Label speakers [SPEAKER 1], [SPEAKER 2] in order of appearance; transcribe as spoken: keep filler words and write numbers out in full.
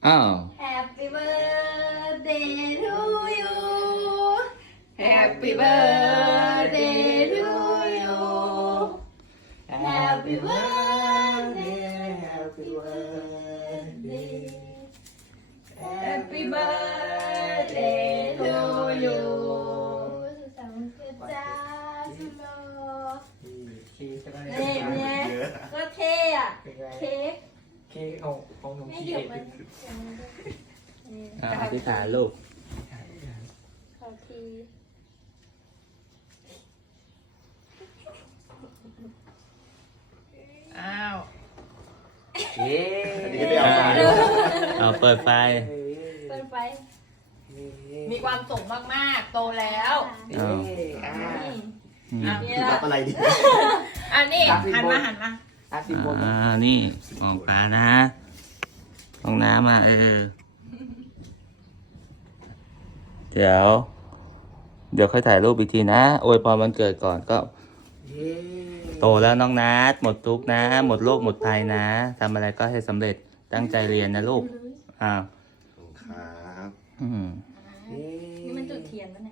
[SPEAKER 1] อ้าว
[SPEAKER 2] Happy birthday to you Happy birthday to you Happy birthday Happy birthday Happy birthday to you สุขสันต์วันเกิดจ้าสุโล
[SPEAKER 3] เค้กก็ได้
[SPEAKER 2] เนี่ยเนี่ยก็เท่อะเค้ก
[SPEAKER 3] เค้กของของหนู
[SPEAKER 2] ไม่
[SPEAKER 3] คี
[SPEAKER 2] เดี๋ยว
[SPEAKER 3] เอ
[SPEAKER 2] มัน
[SPEAKER 1] อ่าอธิษฐานลูก
[SPEAKER 2] ขอที
[SPEAKER 3] อ้าวเย้
[SPEAKER 1] เอาเปิดไฟ
[SPEAKER 2] เปิดไฟ
[SPEAKER 4] มีความสุขมากๆ โตแล้ว
[SPEAKER 3] เย้อ่า
[SPEAKER 1] อืม
[SPEAKER 2] นี่
[SPEAKER 5] รั
[SPEAKER 2] ละ
[SPEAKER 5] บอะไรดี
[SPEAKER 4] อันนี้หันมาหันมา
[SPEAKER 3] อาสิบบน
[SPEAKER 1] อ่านี่มองปลานะมองน้ำมาเออ เดี๋ยว เดี๋ยวค่อยถ่ายรูปอีกทีนะอวยพรวันเกิดก่อนก็
[SPEAKER 3] เย้
[SPEAKER 1] โตแล้วน้องนัดหมดทุกข์นะ หมดโรคหมดภัยนะทำอะไรก็ให้สำเร็จตั้งใจเรียนนะลูกอ้าว
[SPEAKER 5] ครับ
[SPEAKER 1] อืม
[SPEAKER 3] เย้
[SPEAKER 2] นี่มันจุดเทียนปะเนี่ย